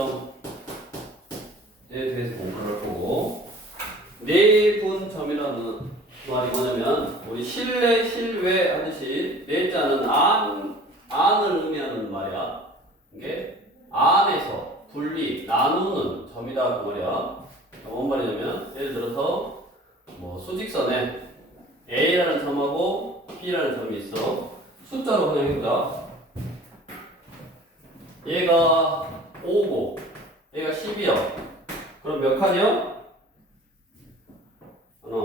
점에 대해서 공부를 할 거고, 내분점이라는 말이 뭐냐면 우리 실내 실외 하듯이 내자는 안을 의미하는 말이야. 이게 안에서 분리 나누는 점이다 그 말이야. 뭔 말이냐면 예를 들어서 뭐 수직선에 A라는 점하고 B라는 점이 있어. 숫자로 그냥 해보자. 얘가 5고 얘가 10이야. 그럼 몇 칸이야? 하나,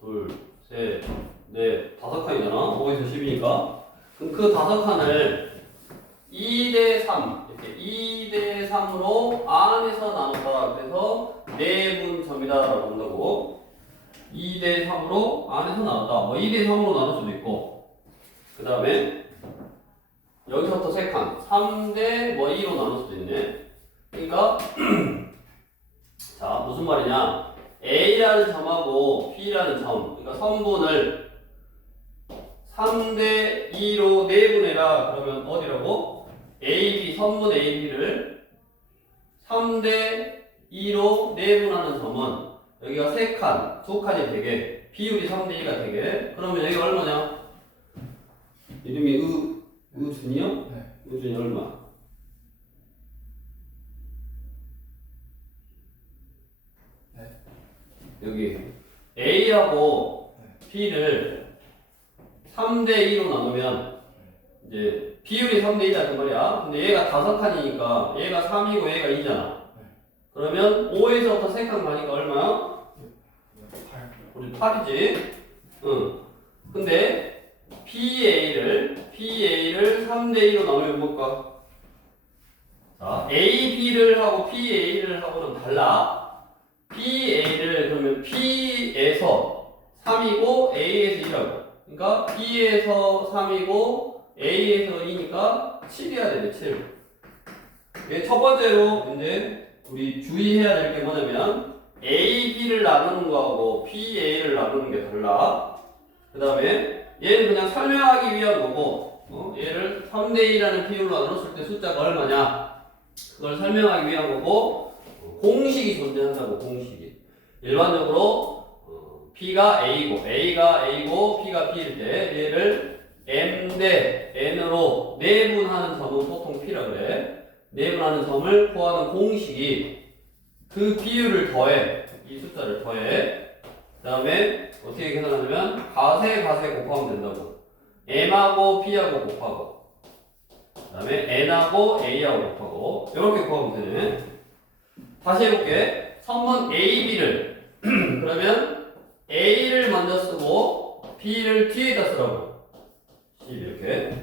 둘, 셋, 넷, 5칸이잖아. 5에서 10이니까. 그럼 그 5칸을 2대3 이렇게 2대3으로 안에서 나눴다. 그래서 내분점이다 라고 한다고. 2대3으로 안에서 나눴다. 뭐 2대3으로 나눌 수도 있고. 그 다음에 여기서부터 3칸 3대 뭐 2로 나눌 수도 있네. 그러니까 자 무슨 말이냐, A라는 점하고 B라는 점, 그러니까 선분을 3대 2로 내분해라. 그러면 어디라고? AB, 선분 AB를 3대 2로 내분하는 점은 여기가 3칸, 2칸이 되게, 비율이 3대 2가 되게. 그러면 여기가 얼마냐? 이름이 의준이요? 네. 의준이 얼마? 네. 여기 A하고 B를 3대 2로 나누면 이제 비율이 3대 2다 그 말이야. 근데 얘가 5칸이니까 얘가 3이고 얘가 2잖아. 그러면 5에서부터 3칸 가니까 얼마야? 8. 우리 8이지. 응. 근데 PA를 3대 2로 나누면 뭘까? 자, AB를 하고 PA를 하고는 달라. PA를 그러면 P에서 3이고 A에서 2라고. 그러니까 B에서 3이고 A에서 2니까 7이어야 되네. 7. 이게 첫 번째로 이제 우리 주의해야 될 게 뭐냐면 AB를 나누는 거하고 PA를 나누는 게 달라. 그 다음에 얘는 그냥 설명하기 위한 거고, 얘를 3대 2라는 비율로 나눴을 때 숫자가 얼마냐, 그걸 설명하기 위한 거고, 공식이 존재한다고. 공식이 일반적으로 P가 A고 A가 A고 P가 P일 때 얘를 M 대 N으로 내분하는 점은 보통 P라 그래. 내분하는 점을 구하는 공식이 그 비율을 더해, 이 숫자를 더해. 그 다음에 어떻게 계산하냐면 가세 곱하면 된다고. M하고 P하고 곱하고, 그 다음에 N하고 A하고 곱하고, 이렇게 곱하면 되네. 다시 해볼게. 선분 AB를 그러면 A를 먼저 쓰고 B를 뒤에다 쓰라고. 이렇게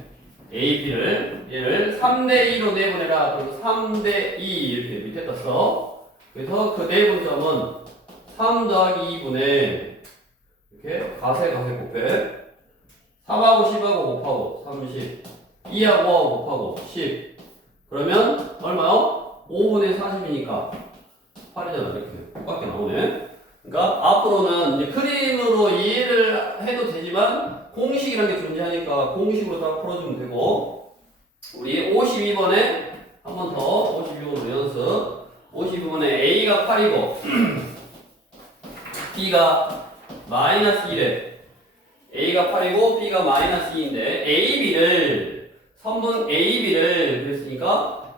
AB를 얘를 3대 2로 내분해라. 그래서 3대 2 이렇게 밑에다 써. 그래서 그 내분점은 3 더하기 2분의 이렇게 가세 곱해. 3하고 10하고 곱하고 30, 2하고 곱하고 10. 그러면 얼마요? 5분의 40이니까 8이잖아. 이렇게 똑같게 나오네. 그러니까 앞으로는 이제 그림으로 이해를 해도 되지만 공식이라는 게 존재하니까 공식으로 딱 풀어주면 되고, 우리 52번에 한 번 더 52번으로 연습. 52번에 A가 8이고 B가 마이너스 1에 A가 8이고 B가 마이너스 2인데 AB를 선분 AB를 그랬으니까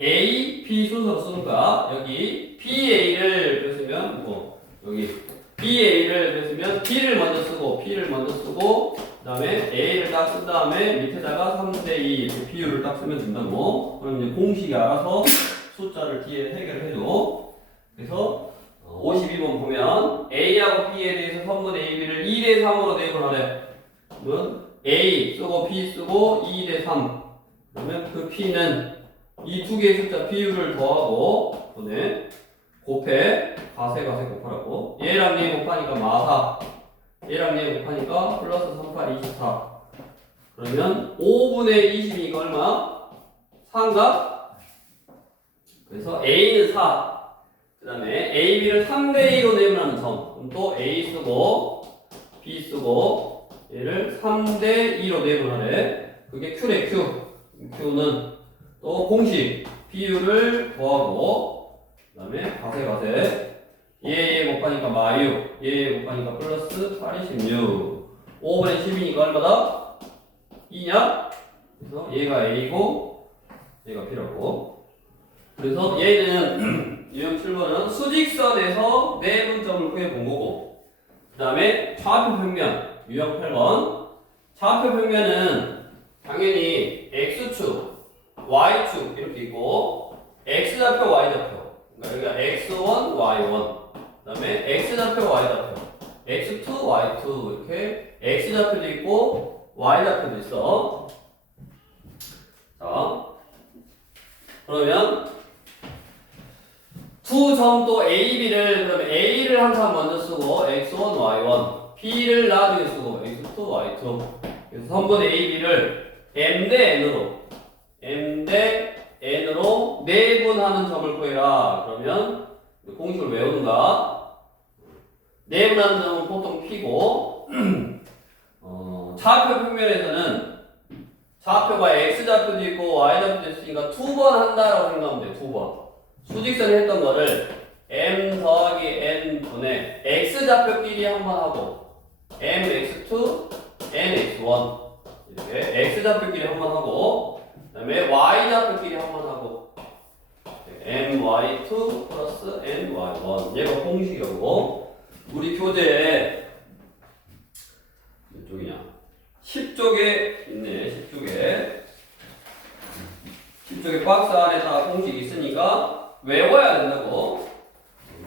A, B 순서로 쓰는 거야. 여기 BA를 그랬으면 뭐 여기 BA를 그랬으면 B를 먼저 쓰고 P를 먼저 쓰고, 그 다음에 A를 딱 쓴 다음에 밑에다가 3대 2 이렇게 비율을 딱 쓰면 된다고. 그럼 이제 공식이 알아서 숫자를 뒤에 해결해줘. 그래서 52번 보면 A하고 B에 대해서 선분 AB를 2대 3으로 내분하래. 그러면 A 쓰고 B 쓰고 2대 3. 그러면 그 P는 이 두 개의 숫자 비율을 더하고 곱해. 가세 곱하라고. 얘랑 얘 곱하니까 마사, 얘랑 얘 곱하니까 플러스 38, 24. 그러면 5분의 20이니까 얼마? 4인가? 그래서 A는 4. 그 다음에 AB를 3대 2로 내분하는 점. 그럼 또 A 쓰고 B 쓰고 얘를 3대 2로 내분하래. 그게 Q래. Q는 또 공식 PU를 더하고 그 다음에 가세 얘 곱하니까 마유 얘 곱하니까 플러스 8이 16 5분의 10이니까 얼마다? 2냐? 그래서 얘가 A고 얘가 B라고. 그래서 얘는 유형 7번은 수직선에서 내분점을 구해본 거고 그 다음에 좌표 평면 유형 8번 좌표 평면은 당연히 X축, Y축 이렇게 있고 X좌표, Y좌표 그러니까 여기가 X1, Y1 그 다음에 X좌표, Y좌표 X2, Y2 이렇게 X좌표도 있고 Y좌표도 있어. 자 그러면 두 점도 A, B를 그러면 A를 항상 먼저 쓰고 X1, Y1 B를 나중에 쓰고 X2, Y2 그래서 선분 A, B를 M 대 N으로 내분하는 점을 구해라. 그러면 공식을 외우는가? 내분하는 점은 보통 P고 좌표 평면에서는 좌표가 X좌표도 있고 Y좌표도 있으니까 두 번 한다라고 생각하면 돼. 두 번. 수직선에 했던 거를 M 더하기 N 분의 X좌표끼리 한 번 하고 MX2, NX1 이렇게 X좌표끼리 한 번 하고 그 다음에 Y좌표끼리 한 번 하고 MY2 플러스 NY1 얘가 공식이고 우리 교재에 몇 쪽이냐 10쪽에 있네. 10쪽에 박스 안에다 공식이 있으니까 외워야 된다고.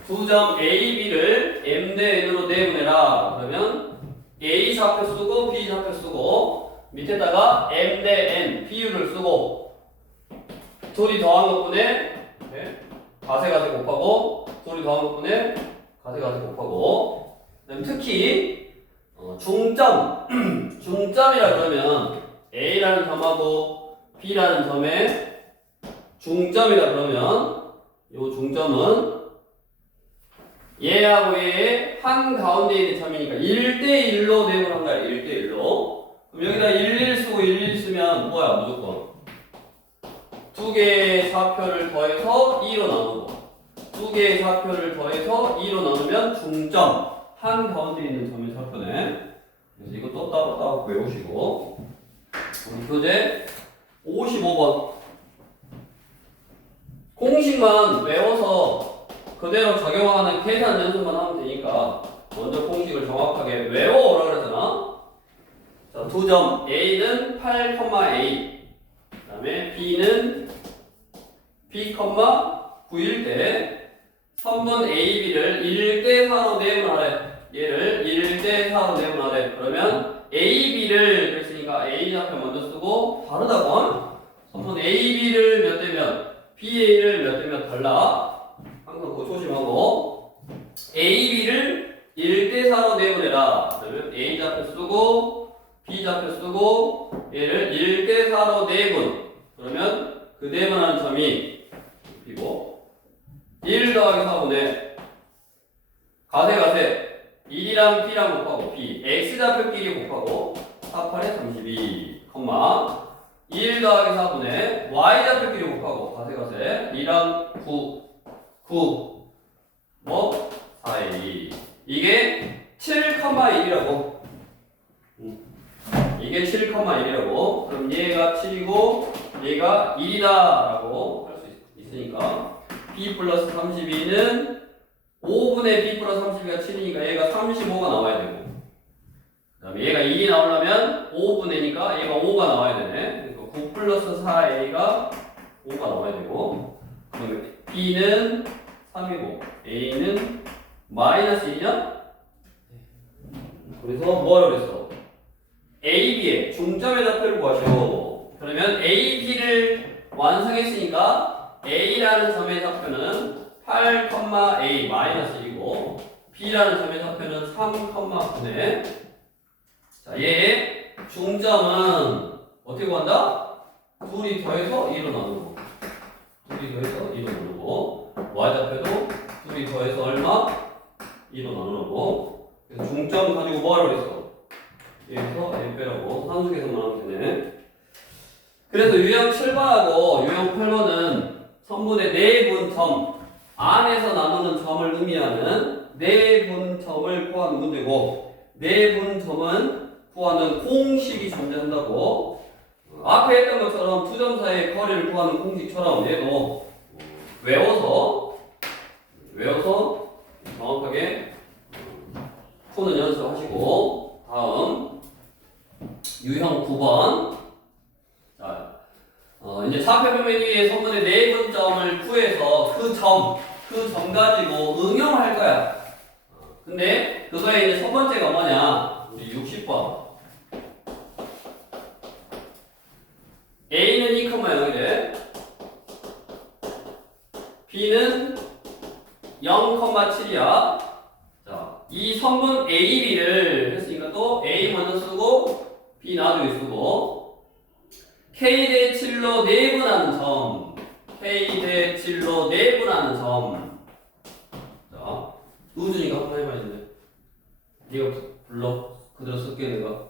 두 점 A, B를 M 대 N으로 내분해라. 그러면 A 좌표 쓰고 B 좌표 쓰고 밑에다가 M 대 N, PU를 쓰고 둘이 더한 것분에 가세 곱하고 둘이 더한 것분에 가세 곱하고 그다음 특히 중점이라 그러면 A라는 점하고 B라는 점의 중점이라 그러면 이 중점은 얘하고 얘의 한 가운데 있는 점이니까 1대1로 내분한 거야. 1대1로. 그럼 여기다 11 쓰고 11 쓰면 뭐야 무조건 두 개의 좌표를 더해서 2로 나누고 두 개의 좌표를 더해서 2로 나누면 중점 한 가운데 있는 점의 좌표네. 그래서 이것도 따로 외우시고 우리 교재 55번 공식만 외워서 그대로 적용하는 계산 연습만 하면 되니까 먼저 공식을 정확하게 외워오라 그러잖아. 자, 두 점 A는 8,A 그 다음에 B는 B,9일 때 선분 A, B를 1대4로 내분하래. 얘를 1대4로 내분하래. 그러면 A, B를 그랬으니까 A 좌표 먼저 쓰고 다르다고. 선분 A, B를 몇 대 몇, B, A를 몇 대 몇 달라. 항상 그거 조심하고 A, B를 1대4로 내분해라. 그러면 A 좌표 쓰고 B 좌표 쓰고 얘를 1대4로 내분. 그러면 그 내분하는 점이 B고 1 더하기 4분의 가세 1이랑 B랑 곱하고 B X좌표끼리 곱하고 4, 8에 32 1 더하기 4분의 Y좌표끼리 곱하고 가세 2랑 9 뭐? 4에 2 이게 7,1이라고 이게 7,1이라고 그럼 얘가 7이고 얘가 1이다 라고 할 수 있으니까 B 플러스 32는 5분의 B 플러스 32가 7이니까 얘가 35가 나와야 되고 그 다음에 얘가 1이 나오려면 5분의니까 얘가 5가 나와야 되네. 그러니까 9 플러스 4A가 5가 나와야 되고 그러면 B는 3이고 A는 마이너스 2냐? 그래서 뭐하라고 그랬어? A, B의 중점의 좌표를 구하시오. 그러면 A, B를 완성했으니까 A라는 점의 좌표는 8,A 마이너스 1이고 B라는 점의 좌표는 3,9네. 자, 얘의 중점은 어떻게 구한다? 둘이 더해서 2로 나누고 둘이 더해서 2로 나누고 Y좌표도 둘이 더해서 얼마? 2로 나누고 그래서 중점 가지고 뭐하라고 그랬어? 여기서 A 빼라고 산수 계산만 하면 되네. 그래서 유형 7번하고 유형 8번은 선분의 내분점 안에서 나누는 점을 의미하는 내분점을 구하는 문제고 내분점은 구하는 공식이 존재한다고 앞에 했던 것처럼 두 점 사이의 거리를 구하는 공식처럼 얘도 외워서 정확하게 푸는 연습하시고 다음 유형 9번 자, 이제 좌표변 메뉴의 선분의 내분점을 구해서 그 점 가지고 응용할 거야. 근데 그거의 이제 첫 번째가 뭐냐? 우리 60번. A는 2,0이래. B는 0,7이야. 자, 이 선분 A, B를 했으니까 또 A 먼저 쓰고 B 나중에 쓰고 K 대 7로 내분하는 점 K 대 7로 내분하는 점 자, 우준이가 한번 해봐야 되는데 네가 불러 그대로 쓸게 내가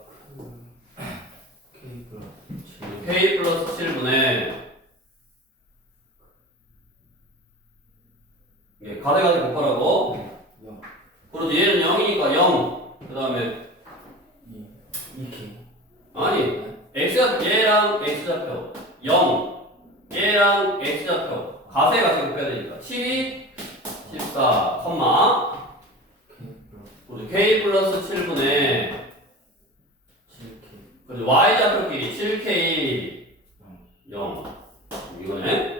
K 플러스 7분의 예, 가대가대 곱하라고 그렇지 얘는 0이니까 0 그 다음에 2K 아니 X좌표 얘랑 X좌표 0 얘랑 X좌표 가세가 제곱해야 되니까 7이 14 컴마 우리 K 플러스 7분의 7K 그리고 Y좌표끼리 7K 0 이거네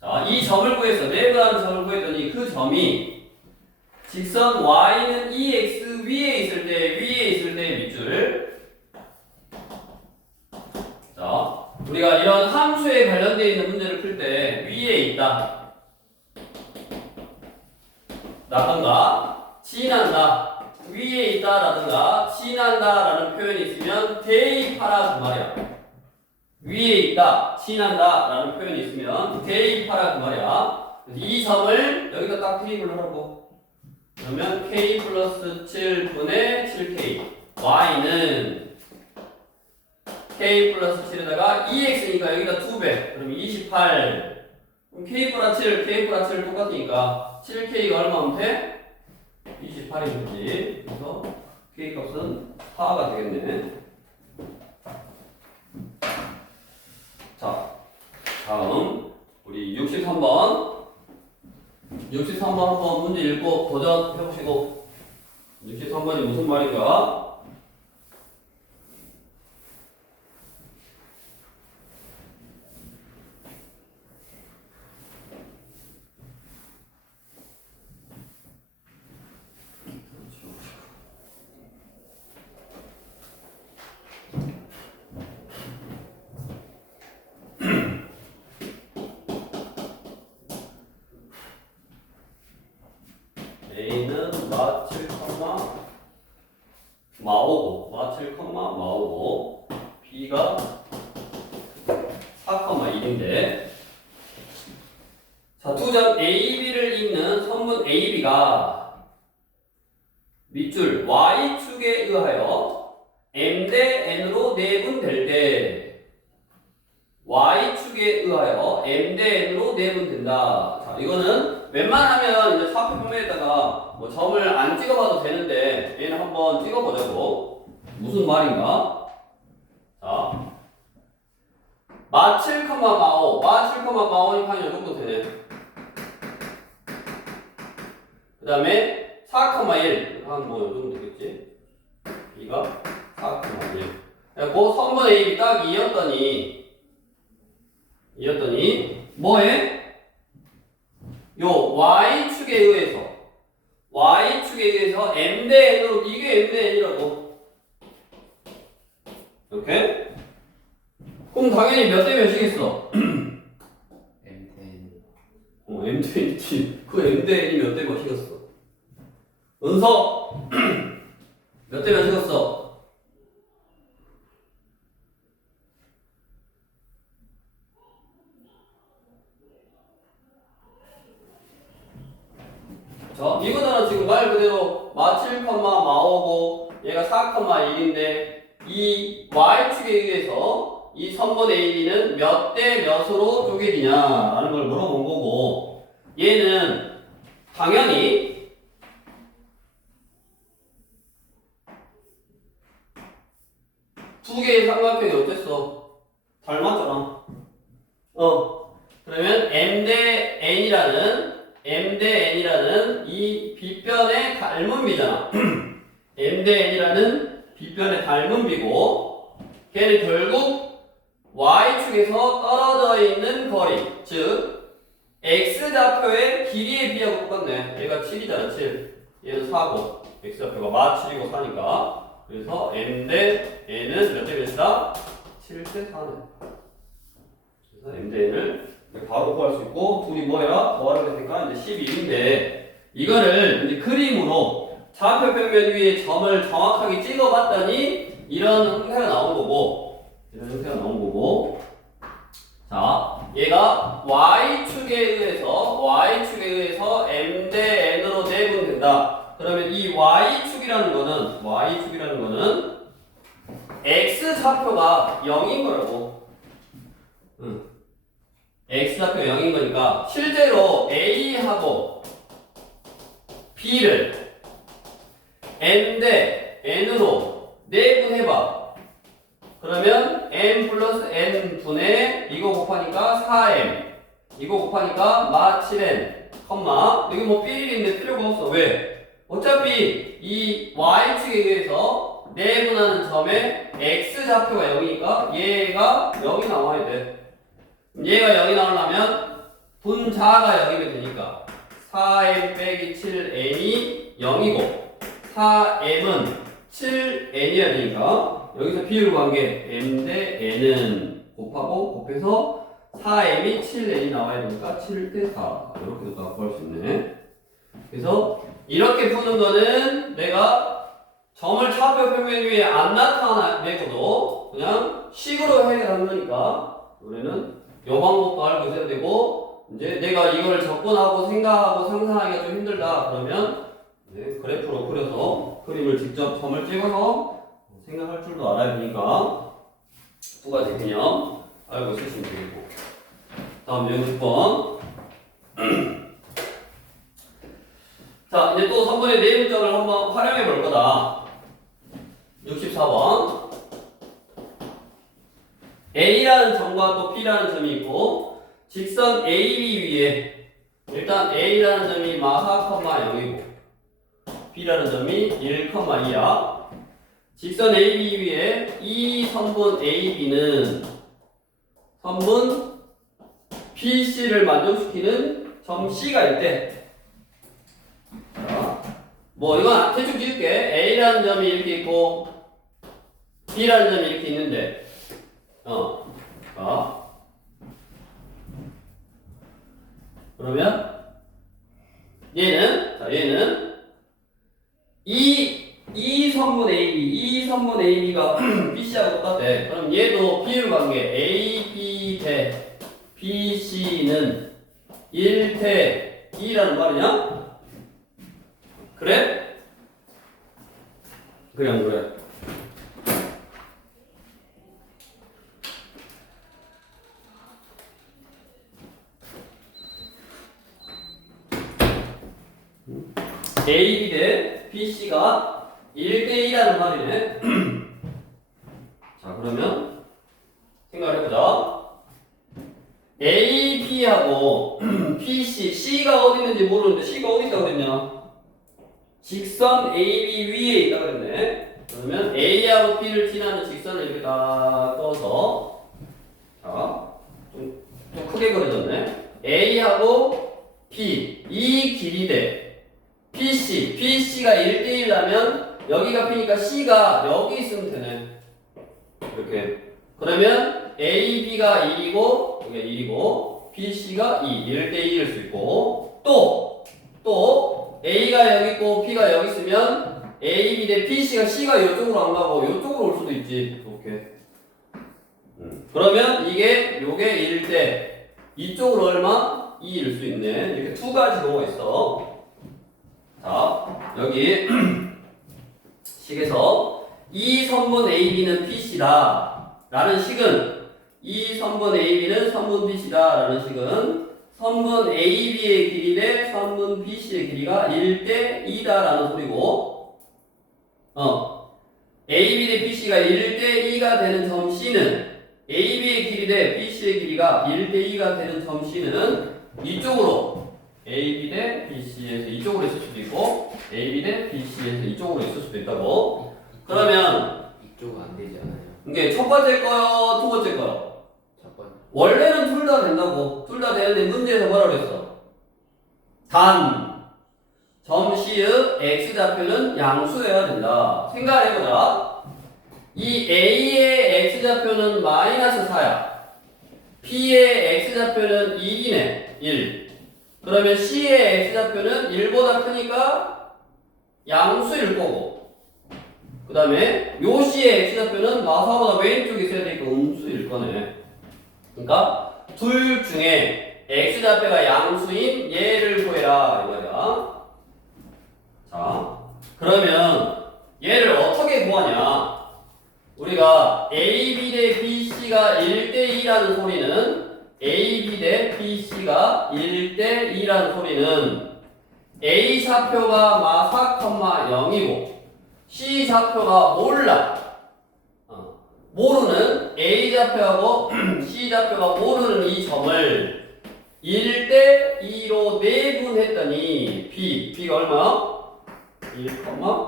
자, 이 점을 구해서 내분하는 점을 구했더니 그 점이 직선 Y는 2X 위에 있을 때 밑줄 자, 우리가 이런 함수에 관련되어 있는 문제를 풀 때 위에 있다 라든가 지난다 위에 있다 라든가 지난다 라는 표현이 있으면 대입하라 그 말이야 위에 있다 지난다 라는 표현이 있으면 대입하라 그 말이야 이 점을 여기다 딱 대입을 하라고 그러면 K 플러스 7분의 7K Y는 K 플러스 7에다가 2X니까 여기다 2배 그럼 28 그럼 K 플러스 7 똑같으니까 7K가 얼마면 돼? 28이면 되지 그래서 K 값은 4가 되겠네 자 다음 우리 63번 한번 문제 읽고 도전해보시고 63번이 무슨 말인가? A는 마 7, 마오고 B가 4,1인데 자, 두 점 AB를 잇는 선분 AB가 밑줄 Y축에 의하여 M 대 N으로 내분될 때 Y축에 의하여 M 대 N으로 내분된다. 자, 이거는 웬만하면 이제 좌표 평면에다가 뭐 점을 안 찍어봐도 되는데 얘는 한번 찍어보자고. 무슨 말인가? 자, 마 7, 마오, 마 7, 마오니까 이 정도 되네. 그 다음에 4,1 한 뭐 이 정도 되겠지? B가 4,1 그 선분 AB 딱 이었더니 뭐해? 요 Y축에 의해서 M 대 N으로 이게 M 대 N이라고 이렇게? 그럼 당연히 몇 대 몇이겠어? M 대 N M 대 N이지 그 M 대 N이 몇 대 몇이겠어? 은서 몇 대 몇이겠어? 이거는 지금 말 그대로 마 7, 마오고 얘가 4,1인데 이 Y축에 의해서 이 선분 AB는 몇 대 몇으로 쪼개지냐라는 걸 물어본 거고, 얘는 당연히 두 개의 삼각형이 어땠어? 닮았잖아. 그러면 M 대 N이라는 이 빗변의 닮은 비잖아. M 대 N이라는 빗변의 닮은 비고, 걔는 결국 Y축에서 떨어져 있는 거리, 즉 X좌표의 길이의 비하고 똑같네. 얘가 7이잖아, 7. 얘는 4고, X좌표가 마 7이고 4니까. 그래서 M 대 N은 몇 대 몇이다? 7대 4네. 그래서 M 대 N을 바로 구할 수 있고, 둘이 뭐해라? 더하게 되니까 이제 11인데, 이거를 이제 그림으로 좌표 평면 위에 점을 정확하게 찍어봤더니 이런 형태가 나온 거고, 자, 얘가 Y축에 의해서 M 대 N으로 내분된다. 그러면 이 Y축이라는 거는 X좌표가 0인 거라고. X좌표 0인 거니까 실제로 A하고 B를 M 대 N으로 내분해봐. 그러면 M 플러스 N 분의 이거 곱하니까 4M, 이거 곱하니까 마 7N, 여기 뭐 삐리인데 필요가 없어. 왜? 어차피 이 Y축에 의해서 내분하는 점의 X좌표가 0이니까 얘가 0이 나와야 돼. 얘가 0이 나오려면 분자가 0이면 되니까 4M 빼기 7N이 0이고 4M은 7N이어야 되니까 여기서 비율 관계 M 대 N은 곱해서 4M이 7N이 나와야 되니까 7대 4 이렇게도 다 구할 수 있네. 그래서 이렇게 푸는 거는 내가 점을 좌표 평면 위에 안 나타내고도 그냥 식으로 해결하는 거니까 우리는 요 방법도 알고 있어야 되고, 이제 내가 이걸 접근하고 생각하고 상상하기가 좀 힘들다 그러면 그래프로 그려서 그림을 직접 점을 찍어서 생각할 줄도 알아야 되니까 두 가지 개념 알고 있으시면 되겠고, 다음 60번. 자, 이제 또 3번의 내분점을 한번 활용해 볼 거다. 64번. A라는 점과 또 B라는 점이 있고, 직선 AB 위에 일단 A라는 점이 마 4,0이고 B라는 점이 1,2야. 직선 AB 위에 이 선분 AB는 선분 BC를 만족시키는 점 C가 있대. 자, 뭐 이건 대충 지을게. A라는 점이 이렇게 있고 B라는 점이 이렇게 있는데, 자, 그러면 얘는 이 선분 AB가 BC하고 똑같대. 그럼 얘도 비율 관계 AB 대 BC는 1대 2라는 말이냐? 그래? 그래 안 그래? AB 대 BC가 1대2라는 말이네. 자, 그러면 생각을 해보자. AB하고 BC, C가 어디 있는지 모르는데 C가 어디 있다고 그랬냐? 직선 AB 위에 있다고 그랬네. 그러면 A하고 B를 지나는 직선을 이렇게 딱 떠서, 자, 좀 크게 그려졌네. A하고 B, 이 길이 대 BC가 1대1라면 여기가 B니까 C가 여기 있으면 되네. 이렇게. 그러면 AB가 1이고, 이게 1이고, BC가 1대1일 수 있고, 또 A가 여기 있고, B가 여기 있으면 AB 대 BC가 C가 이쪽으로 안 가고 이쪽으로 올 수도 있지. 이렇게. 그러면 요게 1대, 이쪽으로 얼마? 2일 수 있네. 이렇게 두 가지 경우가 있어. 자, 여기 식에서 이 선분 AB는 PC다 라는 식은 이 선분 AB는 선분 BC다 라는 식은 선분 AB의 길이 대 선분 BC의 길이가 1대 2다 라는 소리고 AB 대 BC가 1대 2가 되는 점 C는 AB의 길이 대 BC의 길이가 1대 2가 되는 점 C는 이쪽으로 AB 대 BC에서 이쪽으로 있을 수도 있고 AB 대 BC에서 이쪽으로 있을 수도 있다고. 그러면 이쪽은 안 되지 않아요? 이게 첫 번째 거요, 두 번째 거요. 첫 번째. 원래는 둘 다 된다고. 둘 다 되는데 문제에서 뭐라 그랬어? 단 점 C의 X좌표는 양수여야 된다. 생각해보자. 이 A의 X좌표는 마이너스 4야. B의 X좌표는 1이네. 1. 그러면 C의 X좌표는 1보다 크니까 양수일 거고. 그 다음에 요 C의 X좌표는 마사보다 왼쪽에 있어야 되니까 음수일 거네. 그러니까 둘 중에 X좌표가 양수인 얘를 구해라 이거야. 자, 그러면 얘를 어떻게 구하냐? 우리가 AB 대 BC가 1대 2라는 소리는 AB 대 BC가 1대 2라는 소리는 A 좌표가 마 4,0이고 C 좌표가 몰라. 모르는 A 좌표하고 C 좌표가 모르는 이 점을 1대 2로 내분했더니 B가 얼마야? 1,2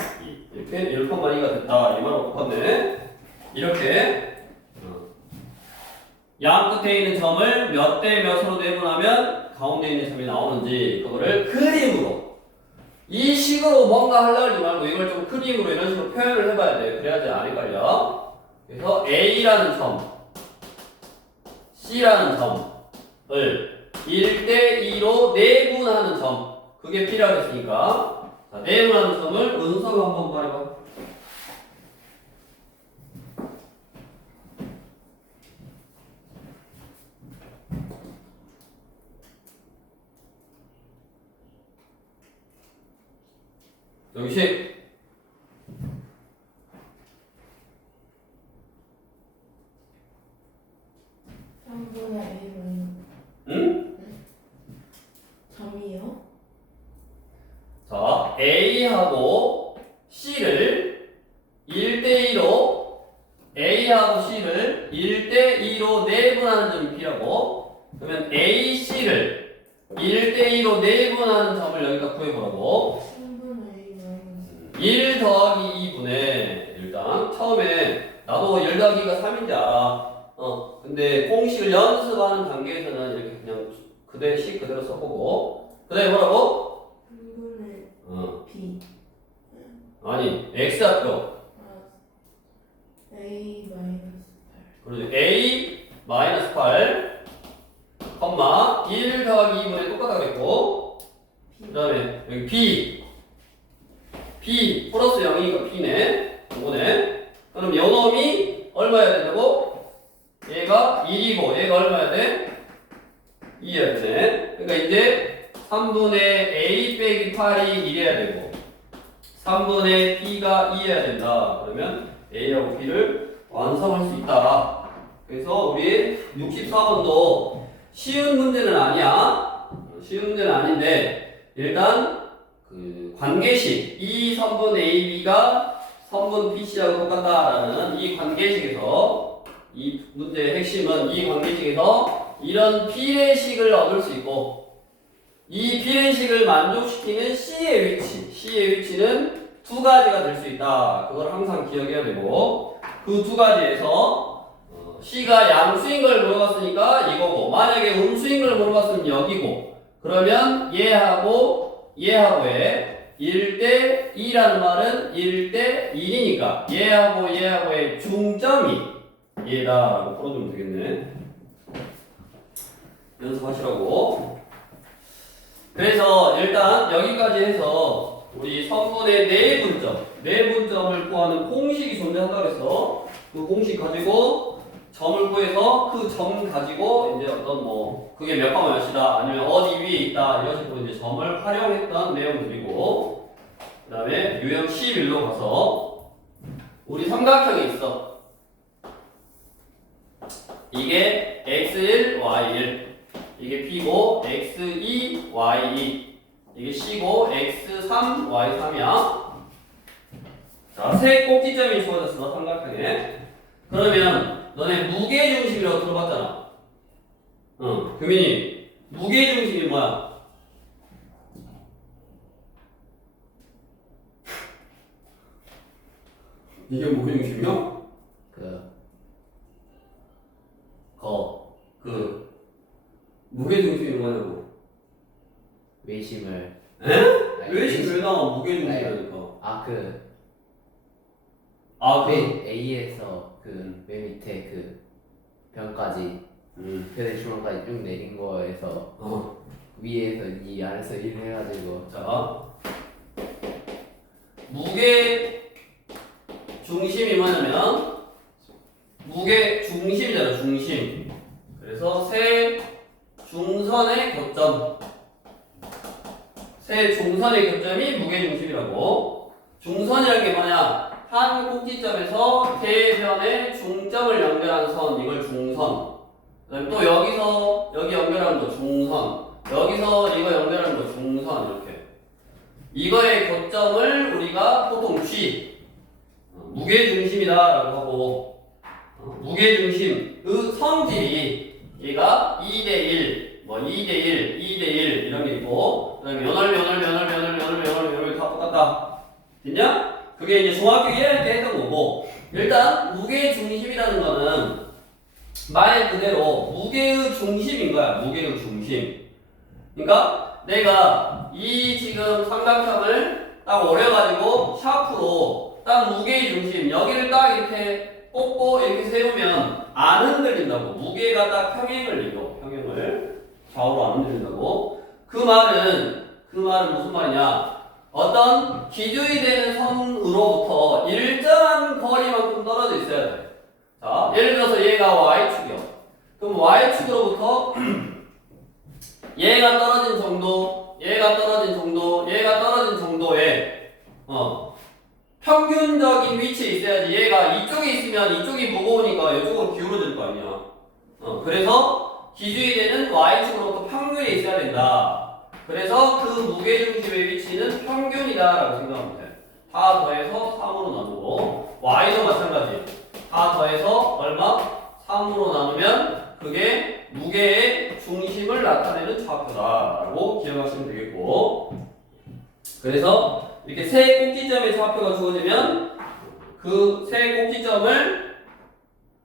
이렇게 1,2가 됐다. 이 말하고 똑같네. 이렇게 양 끝에 있는 점을 몇 대 몇으로 내분하면 가운데 있는 점이 나오는지 그거를 그림으로 이 식으로 뭔가 하려고 하지 말고 이걸 좀 그림으로 이런 식으로 표현을 해봐야 돼. 그래야지 안 헷갈려. 그래서 A라는 점, C라는 점을 1대 2로 내분하는 점 그게 필요하겠으니까 자, 내분하는 점을 은서가 한번 말해봐. 여기 10 3분의 1은 응? 점이요? 자, A하고 C를 1대2로 A하고 C를 1대2로 내분하는 점이 필요하고 그러면 AC를 1대2로 내분하는 점을 여기다 구해보라고 3분의 1은 1 더하기 2분의 일단 처음에 나도 1 더하기가 3인지 알아. 근데 공식을 연습하는 단계에서는 이렇게 그냥 그대로 식 그대로 써보고 그 다음에 뭐라고? 3분의 B 아니 X좌표 A 마이너스 그러죠. A 마이너스 8 컴마 1 더하기 2분의 똑같다 그랬고 8 그 다음에 여기 B 플러스 0이니까 B네 요거네. 그럼 요 놈이 얼마여야 된다고? 얘가 1이고 얘가 얼마야 돼? 2여야 되네. 그러니까 이제 3분의 A 빼기 8이 1이어야 되고 3분의 B가 2여야 된다. 그러면 A하고 B를 완성할 수 있다. 그래서 우리 64번도 쉬운 문제는 아니야. 쉬운 문제는 아닌데 일단 그 관계식 이 선분 AB가 선분 BC하고 똑같다라는 이 관계식에서 이 문제의 핵심은 이 관계식에서 이런 비례식을 얻을 수 있고 이 비례식을 만족시키는 C의 위치는 두 가지가 될 수 있다. 그걸 항상 기억해야 되고 그 두 가지에서 C가 양수인 걸 물어봤으니까 이거고 만약에 음수인 걸 물어봤으면 여기고 그러면 얘하고의 1대 2라는 말은 1대 1이니까 얘하고의 중점이 얘다라고 풀어주면 되겠네. 연습하시라고. 그래서 일단 여기까지 해서 우리 선분의 내분점을 구하는 공식이 존재한다 그랬어. 그 공식 가지고 점을 구해서 그 점 가지고 이제 어떤 뭐 그게 몇 번 몇이다 아니면 어디 위에 있다 이런 식으로 이제 점을 활용했던 내용들이고 그 다음에 유형 11로 가서 우리 삼각형이 있어. 이게 x1, y1. 이게 P고 x2, y2. 이게 C고 x3, y3이야. 자, 세 꼭지점이 주어졌어, 삼각형에. 그러면 너네 무게중심이라고 들어봤잖아. 교민이 무게중심이 뭐야? 이게 무게중심이야? 무게중심이 뭐냐고? 외심을. 에? 외심 왜 나와? 무게중심이라니까. A에서 맨 밑에 변까지 그대 주문까지 쭉 내린 거에서 위에서 2 아래서 1 해가지고. 자, 무게 중심이 뭐냐면 무게 중심이잖아, 중심. 그래서 세 중선의 교점. 세 중선의 교점이 무게 중심이라고. 중선이라는 게 뭐냐? 한 꼭지점에서 대변의 중점을 연결하는 선, 이걸 중선. 그다음에 또 여기서 여기 연결하는 거 중선. 여기서 이거 연결하는 거 중선. 이렇게. 이거의 교점을 우리가 보통 G, 무게중심이다라고 하고, 무게중심의 성질이 얘가 2대1, 뭐 2대1, 2대1 이런 게 있고, 그 다음에 연월 다 똑같다. 됐냐? 그게 이제 중학교 1학년 때 했던 거고, 일단 무게중심이라는 거는 말 그대로 무게의 중심인 거야. 무게의 중심. 그러니까 내가 이 지금 삼각형을 딱 오려가지고 샤프로 딱 무게의 중심 여기를 딱 이렇게 꽂고 이렇게 세우면 안 흔들린다고. 무게가 딱 평행을 이뤄. 평행을 좌우로 안 흔들린다고. 그 말은 무슨 말이냐? 어떤 기준이 되는 선으로부터 일정한 거리만큼 떨어져 있어야 돼. 자, 예를 들어서 얘가 y축이요. 그럼 y축으로부터 얘가 떨어진 정도, 얘가 떨어진 정도, 얘가 떨어진 정도의 평균적인 위치에 있어야지. 얘가 이쪽에 있으면 이쪽이 무거우니까 이쪽으로 기울어질 거 아니야. 그래서 기준이 되는 y축으로부터 평균에 있어야 된다. 그래서 그 무게중심의 위치는 평균이다라고 생각하면 돼. 다 더해서 3으로 나누고, y도 마찬가지. 다 더해서 얼마? 3으로 나누면 그게 무게의 중심을 나타내는 좌표다라고 기억하시면 되겠고, 그래서 이렇게 세 꼭지점의 좌표가 주어지면 그 세 꼭지점을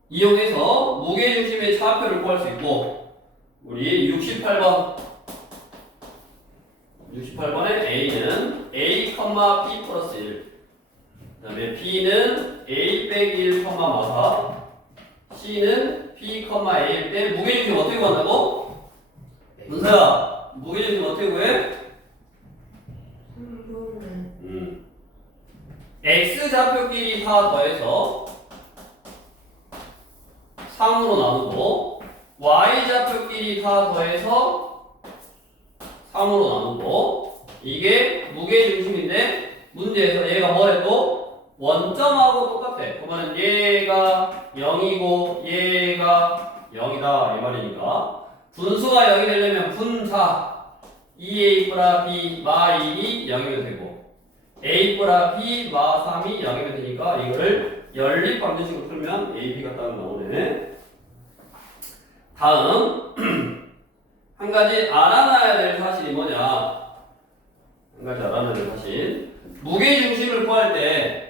이용해서 무게중심의 좌표를 구할 수 있고, 우리 68번에 A는 A, B 플러스 1, 그 다음에 B는 A 빼기 1, 마사, C는 B, A일 때 무게중심 어떻게 구한다고? 문서야, 무게중심 어떻게 구해? 3분의 X 좌표끼리 다 더해서 3으로 나누고, Y 좌표끼리 다 더해서 3으로 나누고, 이게 무게중심인데 문제에서 얘가 뭐래도 원점하고 똑같아. 그러면 얘가 0이고 얘가 0이다 이 말이니까, 분수가 0이 되려면 분자 2a 플라 b 마 1이 0이면 되고, a 플라 b 마 3이 0이면 되니까 이거를 연립방정식으로 풀면 a, b가 딱 나오네. 다음 한 가지 알아놔야 될 사실이 뭐냐? 한 가지 알아놔야 될 사실. 무게중심을 구할 때,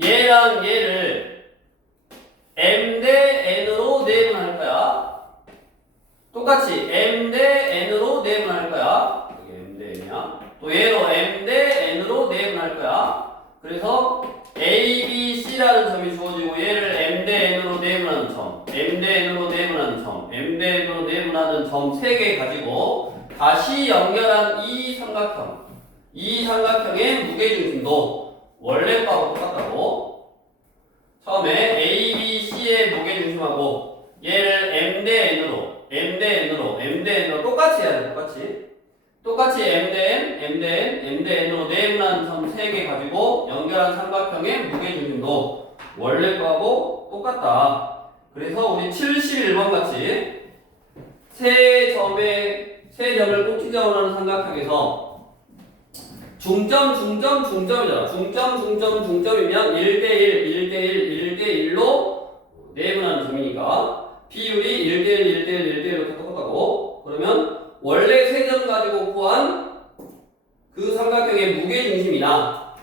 얘랑 얘를 m 대 n으로 내분할 거야. 똑같이 m 대 n으로 내분할 거야. 이게 m 대 n이야. 또 얘로 m 대 n으로 내분할 거야. 그래서 a, b, c라는 점이 주어지고 얘를 m 대 n으로 내분하는 점, m 대 n으로 내분하는 점, m 대 n으로 내분하는 점 3개 가지고 다시 연결한 이 삼각형의 무게중심도 원래 거하고 똑같다고. 처음에 a, b, c의 무게중심하고 얘를 m 대 n으로 똑같이 해야 돼. 똑같이 m 대 n으로 내분하는 점 3개 가지고 연결한 삼각형의 무게중심도 원래 거하고 똑같다. 그래서 우리 71번 같이 세 점을 꼭지점으로 하는 삼각형에서 중점, 중점, 중점이잖아. 중점, 중점, 중점이면 1대1, 1대1, 1대1로 내분하는 점이니까 비율이 1대1, 1대1, 1대1로 다 똑같다고. 그러면 원래 세 점 가지고 구한 그 삼각형의 무게중심이나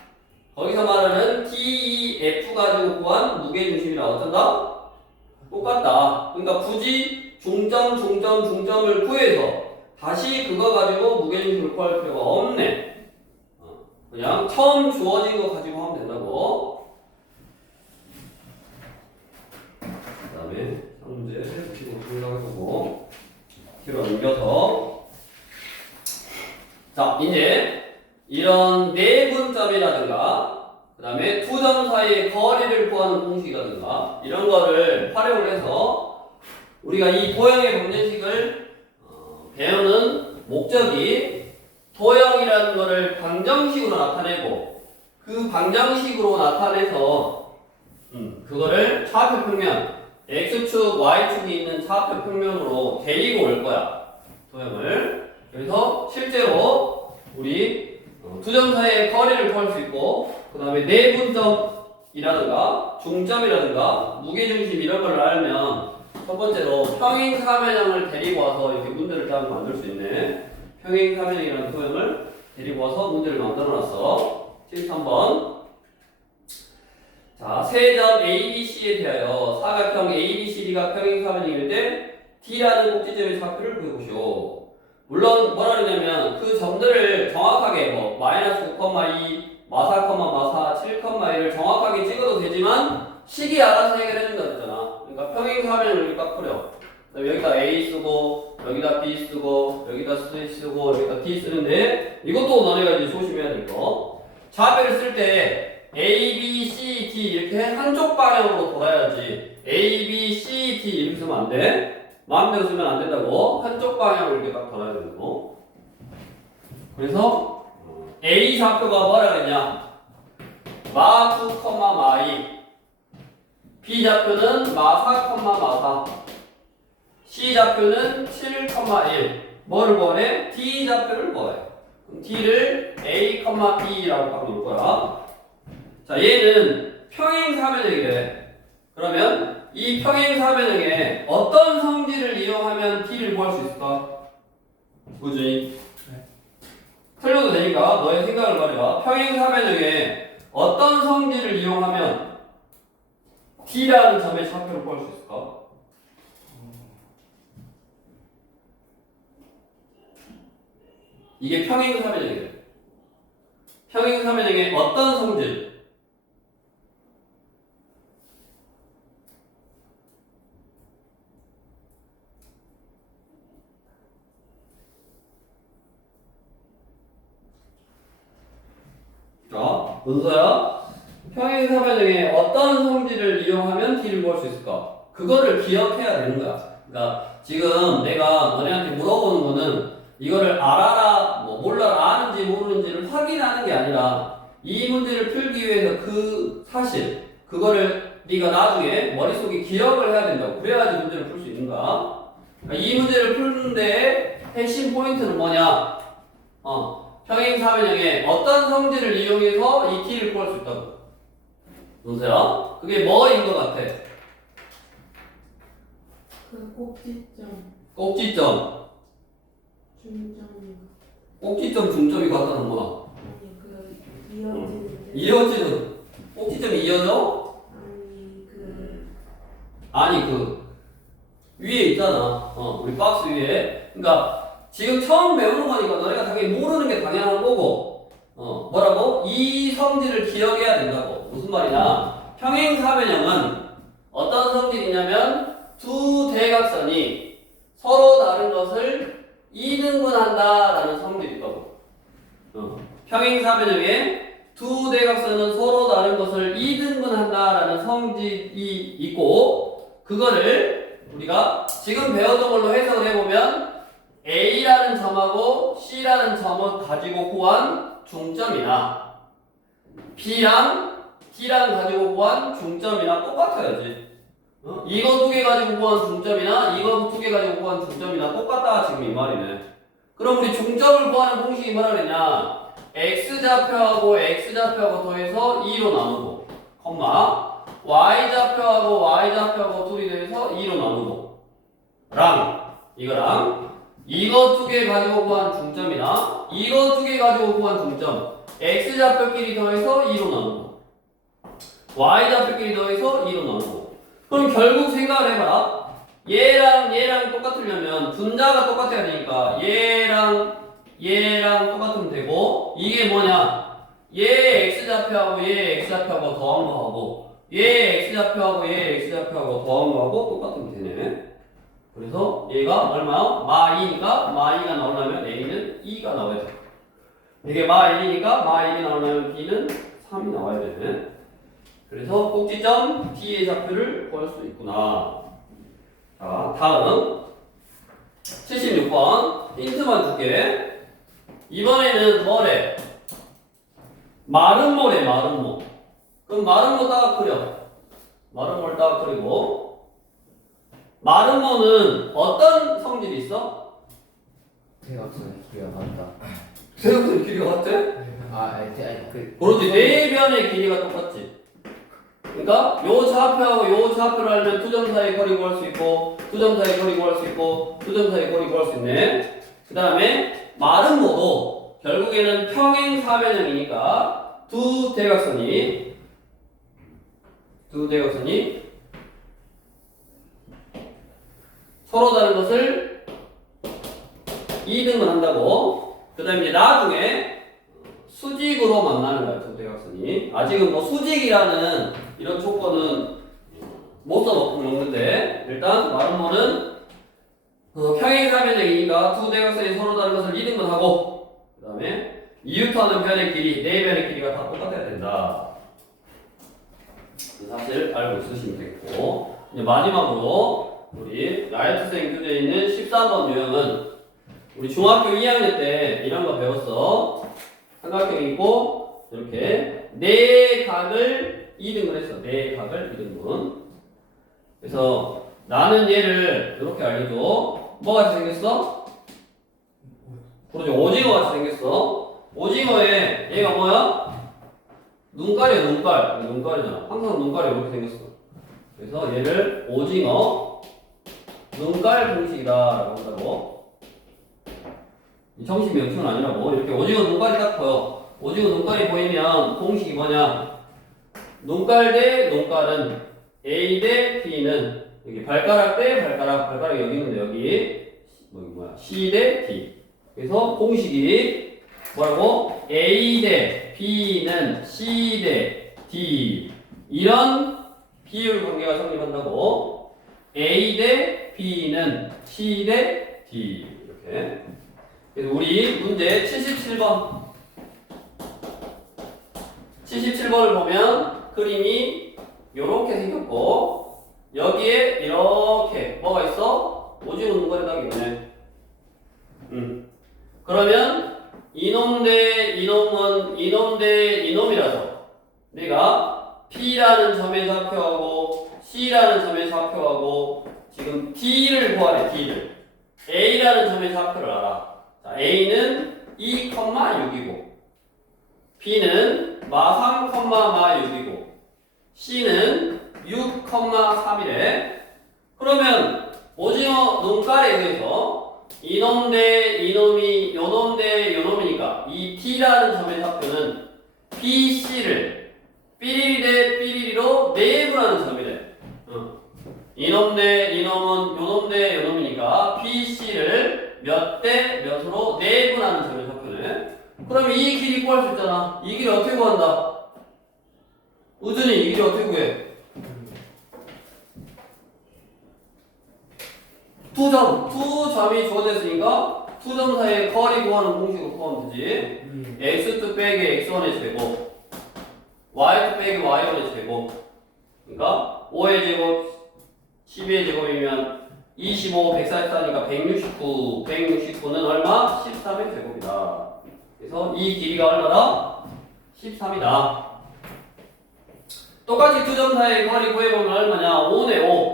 거기서 말하는 DEF 가지고 구한 무게중심이랑 어쩐다? 똑같다. 그러니까 굳이 중점, 중점, 중점을 구해서 다시 그거 가지고 무게중심을 구할 필요가 없네. 그냥 처음 주어진 거 가지고 하면 된다고. 그 다음에 문제 붙이고 생각해보고 뒤로 넘겨서 자 이제 이런 내분점이라든가 그 다음에 두 점 사이의 거리를 구하는 공식이라든가 이런 거를 활용을 해서 우리가 이 도형의 방정식을 배우는 목적이 도형이라는 거를 방정식으로 나타내고 그 방정식으로 나타내서 그거를 차표 평면 X축, Y축이 있는 차표 평면으로 데리고 올 거야 도형을. 그래서 실제로 우리 두 점 사이의 거리를 구할 수 있고 그 다음에 내분점이라든가 중점이라든가 무게중심 이런 걸 알면 첫 번째로 평행사면형을 데리고 와서 이렇게 문제를 딱 만들 수 있네. 평행사면형이라는 도형을 데리고 와서 문제를 만들어놨어. 73번. 자, 세 점 ABC에 대하여 사각형 ABCD가 평행사면형일 때 D라는 꼭지점의 좌표를 구해보시오. 물론 뭐라 그러냐면 그 점들을 정확하게 뭐 마이너스 9,2, 마사, 마사, 7,1을 정확하게 찍어도 되지만 식이 알아서 해결해준다 그랬잖아. 그러니까 평행사면을 이렇게 딱 그려. 여기다 A 쓰고 여기다 B 쓰고 여기다 C 쓰고 여기다 D 쓰는데 이것도 너네가 이제 조심해야 될 거. 좌표를 쓸 때 A, B, C, D 이렇게 한쪽 방향으로 돌아야지 A, B, C, D 이렇게 쓰면 안 돼. 마음대로 쓰면 안 된다고. 한쪽 방향으로 이렇게 딱 돌아야 된다고. 그래서 A 좌표가 뭐라 그랬냐? 마 9, 마이. B 좌표는 마 4, 마사. C 좌표는 7, 1. 뭐를 구하래? D 좌표를 구해. 그럼 D를 A, B라고 딱 놓을 거야. 자, 얘는 평행사면형이래. 그러면 이 평행사면형에 어떤 성질을 이용하면 D를 구할 수 있을까? 꾸준히 틀려도 되니까 너의 생각을 말해봐. 평행사면형에 어떤 성질을 이용하면 D라는 점의 좌표를 구할 수 있을까? 이게 평행사면형이래. 평행사면형에 어떤 성질? 자, 문서야. 평행사면형에 어떤 성질을 이용하면 D를 구할 수 있을까? 그거를 기억해야 되는 거야. 그러니까 지금 내가 너네한테 물어보는 거는 이거를 알아라, 뭐 몰라라, 아는지 모르는지를 확인하는 게 아니라 이 문제를 풀기 위해서 그 사실, 그거를 네가 나중에 머릿속에 기억을 해야 된다고. 그래야지 문제를 풀 수 있는 거야. 그러니까 이 문제를 푸는데 핵심 포인트는 뭐냐? 평행사면형에 어떤 성질을 이용해서 이 T를 구할 수 있다고. 보세요. 그게 뭐인 것 같아? 그 꼭지점, 꼭지점. 중점, 꼭지점, 중점이 같다는 뭐야? 아니 그 이어지는. 이어지는. 꼭지점이 이어져? 아니 그 위에 있잖아. 우리 박스 위에. 그러니까 지금 처음 배우는 거니까 너네가 당연히 모르는 게 당연한 거고. 뭐라고? 이 성질을 기억해야 된다고. 무슨 말이냐? 평행사면형은 어떤 성질이냐면 두 대각선이 서로 다른 것을 이등분한다라는 성질이 있다고. 평행사면형에 두 대각선은 서로 다른 것을 이등분한다라는 성질이 있고 그거를 우리가 지금 배웠던 걸로 해석을 해보면 A라는 점하고 C라는 점을 가지고 구한 중점이나 B랑 D랑 가지고 구한 중점이랑 똑같아야지. 이거 두 개 가지고 구한 중점이나 이거 두 개 가지고 구한 중점이나 똑같다 지금 이 말이네. 그럼 우리 중점을 구하는 공식이 뭐라 그랬냐? x좌표하고 x좌표하고 더해서 2로 나누고 y좌표하고 y좌표하고 둘이 더해서 2로 나누고 이거랑 이거 두 개 가지고 구한 중점이나 이거 두 개 가지고 구한 중점 x좌표끼리 더해서 2로 나누고 y좌표끼리 더해서 2로 나누고 그럼 결국 생각을 해봐라. 얘랑 똑같으려면 분자가 똑같아야 되니까 얘랑 똑같으면 되고 이게 뭐냐? 얘 x좌표하고 얘 x좌표하고 더한 거하고 얘 x좌표하고 얘 x좌표하고 더한 거하고 똑같으면 되네. 그래서 얘가 얼마요? 마2니까 마2가 나오려면 a는 2가 나와야 돼. 이게 마1이니까 마1이 나오려면 b는 3이 나와야 되네. 그래서 꼭지점 D의 좌표를 구할 수 있구나. 자, 다음 76번 힌트만 줄게. 이번에는 뭐래? 마른 모래, 마른 모. 그럼 마른 모 따라 그려. 마른 모를 따라 그리고 마른 모는 어떤 성질이 있어? 대각선의 길이가 같다. 대각선의 길이가 같아? 그렇지. 네 변의 길이가 똑같지. 그러니까 요 좌표하고 요 좌표를 알면 두 점 사이 거리 구할 수 있고 두 점 사이 거리 구할 수 있고 두 점 사이 거리 구할 수 있네. 그 다음에 마른 모도 결국에는 평행 사변형이니까 두 대각선이 서로 다른 것을 이등분 한다고. 그 다음에 이제 나중에 수직으로 만나는 거야, 두 대각선이. 아직은 뭐 수직이라는 이런 조건은 못 써먹는데, 일단 마름모는 평행사변형이니까 두 대각선이 서로 다른 것을 이등분하고, 그 다음에 이유터는 변의 길이, 네 변의 길이가 다 똑같아야 된다. 사실 알고 있으시면 되겠고, 이제 마지막으로 우리 라이트생 교재에 있는 13번 유형은 우리 중학교 2학년 때 이런 거 배웠어. 삼각형이 있고 이렇게 네 각을 2등분 했어. 네 각을 2등분. 그래서 나는 얘를 이렇게 알려줘. 뭐 같이 생겼어? 그러죠. 오징어 같이 생겼어. 오징어에 얘가 뭐야? 눈깔이야, 눈깔. 눈깔이잖아. 항상 눈깔이 이렇게 생겼어. 그래서 얘를 오징어 눈깔 공식이다라고 한다고. 정식 명칭은 아니라고. 이렇게 오징어 눈깔이 딱 보여. 오징어 눈깔이 보이면 공식이 뭐냐? 눈깔 대 눈깔은 A 대 B는 여기 발가락 대 발가락 여기 있는데 여기 뭐야? C 대 D. 그래서 공식이 뭐라고? A 대 B는 C 대 D. 이런 비율 관계가 성립한다고. A 대 B는 C 대 D. 이렇게. 그래서 우리 문제 77번 77번을 보면 그림이 요렇게 생겼고 여기에 이렇게 뭐가 있어? 오징어 눈깔이 딱 있네. 그러면 이놈 대 이놈은 이놈 대 이놈이라서 내가 P라는 점의 좌표하고 C라는 점의 좌표하고 지금 D를 구하래. D를 A라는 점의 좌표를 알아. 자, A는 2,6이고 B는 마 3, 마 6이고 C는 6,3이래. 그러면 오징어 눈깔에 의해서 이놈 대 이놈이 요놈 대 요놈이니까 이 T라는 점의 좌표는 BC를 삐리리 대 삐리리로 내분하는 점이래. 이놈 대 이놈은 요놈 대 요놈이니까 BC를 몇 대 몇으로 내분하는 점의 좌표네. 그러면 이 길이 구할 수 있잖아. 이 길이 어떻게 구한다? 우준이 이 길이 어떻게 구해? 두 점이 주어졌으니까 두 점 사이의 거리 구하는 공식으로 구하면 되지. x2 빼기 x1의 제곱 y2 빼기 y1의 제곱. 그러니까 5의 제곱 12의 제곱이면 25, 144니까 169. 169는 얼마? 13의 제곱이다. 그래서 이 길이가 얼마다? 13이다. 똑같이 두 점 사이의 거리 구해보면 얼마냐? 5네 5.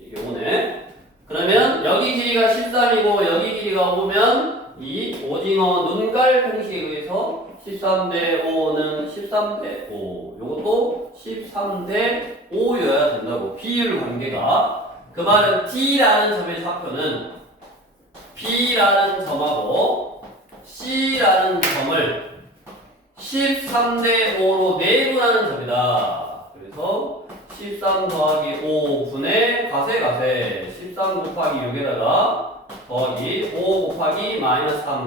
이게 5네. 그러면 여기 길이가 13이고 여기 길이가 5면 이 오징어 눈깔 공식에 의해서 13대 5는 13대 5. 요것도 13대 5여야 된다고. 비율 관계가. 그 말은 D라는 점의 좌표는 B라는 점하고 C라는 점을 13대 5로 내분하는 점이다. 그래서 13 더하기 5분의 가세 13 곱하기 6에다가 더하기 5 곱하기 마이너스 3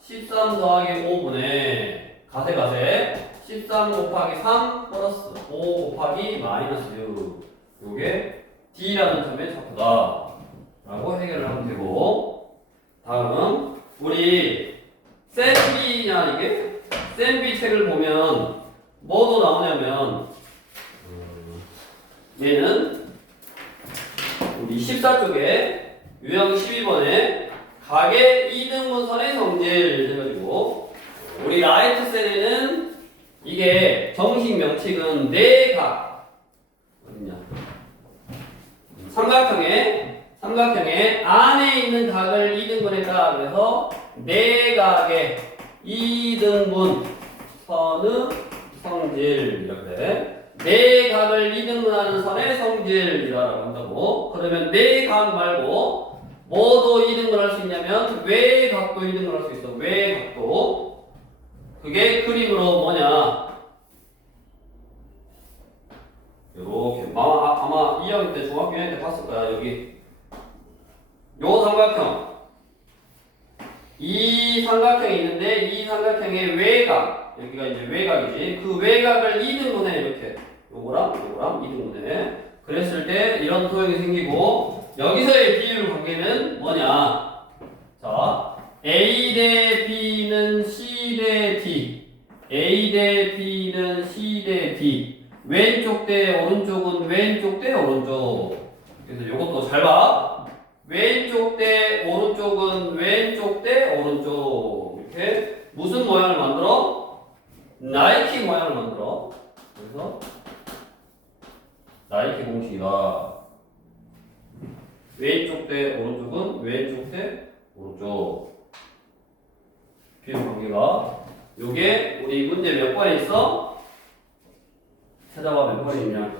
13 더하기 5분의 가세 13 곱하기 3 플러스 5 곱하기 마이너스 6. 요게 D라는 점의 좌표다 라고 해결을 하면 되고, 다음 우리 쌤비냐 이게? 쌤비 책을 보면 뭐도 나오냐면 얘는 우리 14쪽에 유형 12번에 각의 2등분선의 성질 해가지고 우리 라이트 셀에는 이게 정식 명칭은 내각 어딨냐? 삼각형의 안에 있는 각을 2등분했다. 그래서 내각의 2등분 선의 성질 이렇게 내각을 2등분하는 선의 성질이라고 한다고. 그러면 내각 말고 뭐도 2등분할 수 있냐면 외각도 2등분할 수 있어. 외각도. 그게 그림으로 뭐냐? 요렇게 아마 2학년 때 중학교 2학년 때 봤을 거야. 여기 요 삼각형, 이 삼각형이 있는데 이 삼각형의 외각, 여기가 이제 외각이지. 그 외각을 2등분해 이렇게 요거랑 2등분해. 그랬을 때 이런 도형이 생기고, 여기서의 비율 관계는 뭐냐? 자, A 대 B는 C 대 D, A 대 B는 C 대 D. 왼쪽 대 오른쪽은 왼쪽 대 오른쪽. 그래서 이것도 잘 봐. 왼쪽 대 오른쪽은 왼쪽 대 오른쪽. 이렇게 무슨 모양을 만들어? 나이키 모양을 만들어. 그래서 나이키 공식이다. 왼쪽 대 오른쪽은 왼쪽 대 오른쪽. 비율 관계가. 요게 우리 문제 몇 번에 있어? 찾아봐. 몇 번이 있냐?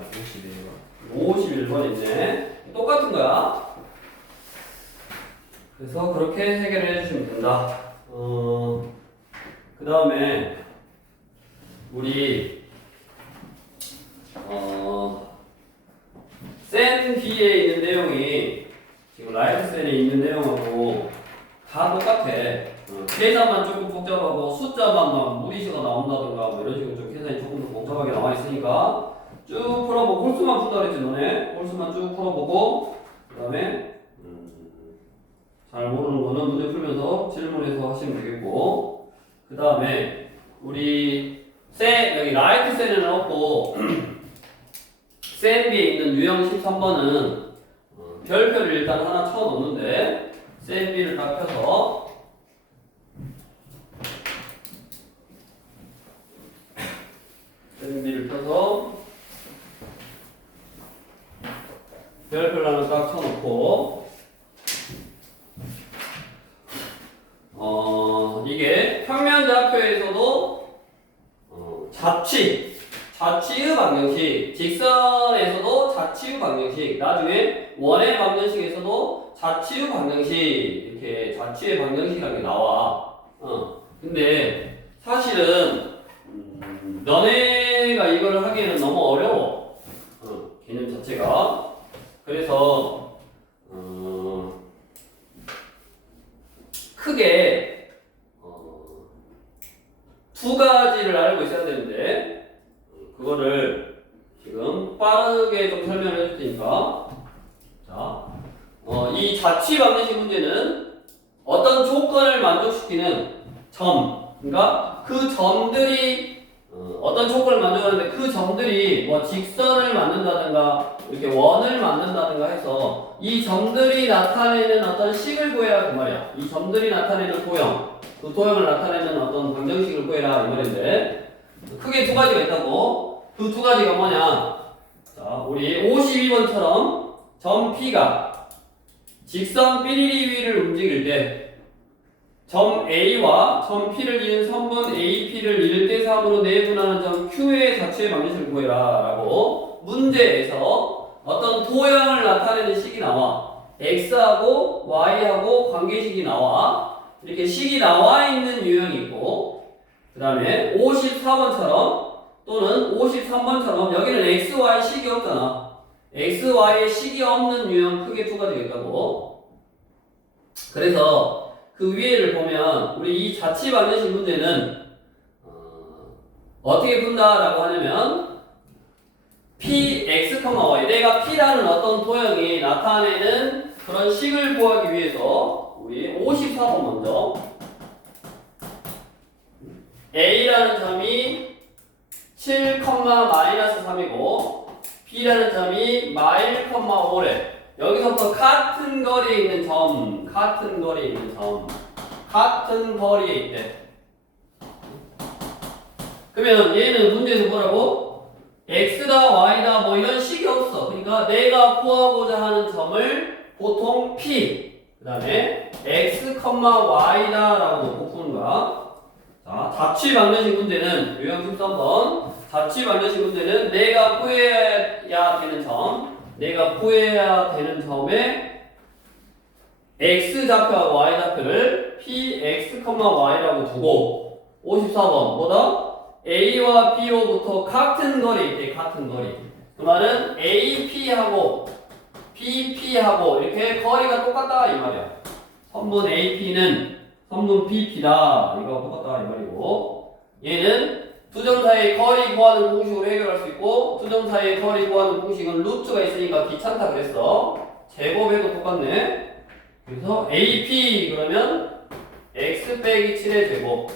51번 있네. 똑같은 거야. 그래서 그렇게 해결해 주시면 된다. 그 다음에 우리 센 B에 있는 내용이 지금 라이트 셀에 있는 내용하고 다 똑같아. 계산만 조금 복잡하고 숫자만 막 무리수가 나온다든가 뭐 이런 식으로 좀 계산이 조금 더 복잡하게 나와 있으니까 쭉 풀어보고, 홀수만 푼다 그랬지 너네? 홀수만 쭉 풀어보고, 그 다음에 잘 모르는 거는 문제 풀면서 질문해서 하시면 되겠고, 그 다음에 우리 여기 라이트 셀에는 없고 쌤비에 있는 유형 13번은 별표를 일단 하나 쳐 놓는데, 쌤비를 딱 펴서 쌤비를 펴서 별표를 하나 딱 쳐놓고, 이게 평면좌표에서도 자취의 방정식, 직선에서도 자취의 방정식, 나중에 원의 방정식에서도 자취의 방정식, 이렇게 자취의 방정식이라는 게 나와. 근데 사실은 너네가 이걸 하기에는 너무 어려워. 개념 자체가. 그래서 크게 두 가지를 알고 있어야 되는데, 그거를 지금 빠르게 좀 설명을 해줄 테니까. 자, 이 자취 방정식 문제는 어떤 조건을 만족시키는 점, 그러니까 그 점들이 어떤 조건을 만족하는데 그 점들이 뭐 직선을 만든다든가 이렇게 원을 만든다든가 해서 이 점들이 나타내는 어떤 식을 구해라 그 말이야. 이 점들이 나타내는 도형, 그 도형을 나타내는 어떤 방정식을 구해라 이 말인데, 크게 두 가지가 있다고. 그 두 가지가 뭐냐? 자, 우리 52번처럼 점 P가 직선 삐리리 위를 움직일 때 점 A와 점 P를 이은 선분 AP를 1대3으로 내분하는 점 Q의 자취의 방정식을 구해라 라고 문제에서 어떤 도형을 나타내는 식이 나와. X하고 Y하고 관계식이 나와. 이렇게 식이 나와 있는 유형이 있고, 그 다음에 54번처럼 또는 53번처럼 여기는 X, Y 식이 없잖아. X, Y의 식이 없는 유형 크게 두 가지가 있다고. 그래서 그 위에를 보면 우리 이 자취 방정식 문제는 어떻게 푼다라고 하냐면 P, X, Y 내가 P라는 어떤 도형이 나타내는 그런 식을 구하기 위해서 우리 54번 먼저 A라는 점이 7,-3이고 B라는 점이 -1,5래. 여기서부터 같은 거리에 있는 점, 같은 거리에 있대. 그러면 얘는 문제에서 뭐라고? X다, Y다, 뭐 이런 식이 없어. 그러니까 내가 구하고자 하는 점을 보통 P, 그 다음에 X, Y다 라고 놓고 푸는 거야. 자, 자취 방정식 문제는, 유형 13번. 자취 방정식 문제는 내가 구해야 되는 점에 X좌표와 Y좌표를 P, X, Y라고 두고 54번 뭐다? A와 B로부터 같은 거리에 있대. 같은 거리. 그 말은 AP하고 BP하고 이렇게 거리가 똑같다 이 말이야. 선분 AP는 선분 BP다. 이거 똑같다 이 말이고, 얘는 두 점 사이의 거리 구하는 공식으로 해결할 수 있고, 두 점 사이의 거리 구하는 공식은 루트가 있으니까 귀찮다 그랬어. 제곱해도 똑같네. 그래서 AP 그러면 X 빼기 7의 제곱,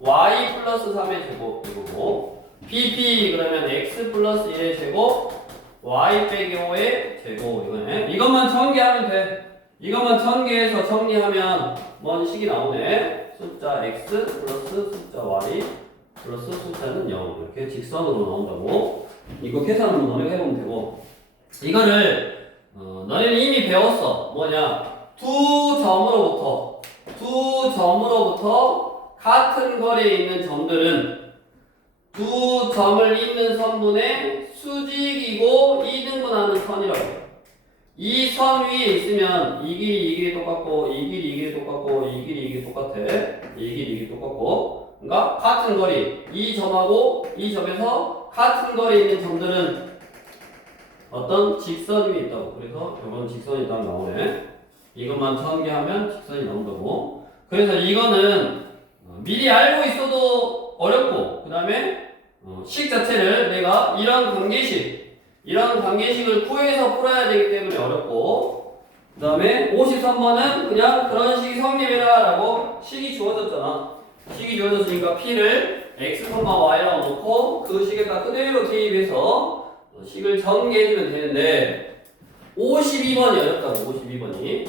Y 플러스 3의 제곱 이거고, BP 그러면 X 플러스 1의 제곱, Y 빼기 5의 제곱 이거네. 이것만 전개하면 돼. 이것만 전개해서 정리하면 뭔 식이 나오네. 숫자 X 플러스 숫자 Y 플러스 숫자는 0 이렇게 직선으로 나온다고. 이거 계산으로 너네가 해보면 되고, 이거를 너네는 이미 배웠어. 뭐냐, 두 점으로부터 같은 거리에 있는 점들은 두 점을 잇는 선분의 수직이고 이등분하는 선이라고 해. 이 선 위에 있으면 이 길이 똑같고, 이 길이 똑같고, 이 길이 똑같아. 이 길이 똑같고. 그러니까 같은 거리, 이 점하고 이 점에서 같은 거리에 있는 점들은 어떤 직선 위에 있다고. 그래서 이건 직선이 딱 나오네. 이것만 전개하면 직선이 나온다고. 그래서 이거는 미리 알고 있어도 어렵고, 그 다음에 식 자체를 내가 이런 관계식을 구해서 풀어야 되기 때문에 어렵고, 그 다음에 53번은 그냥 그런 식이 성립해라 라고 식이 주어졌잖아. 식이 주어졌으니까 P를 X, Y라고 놓고 그 식에다 그대로 대입해서 식을 전개해주면 되는데, 52번이 어렵다고. 52번이.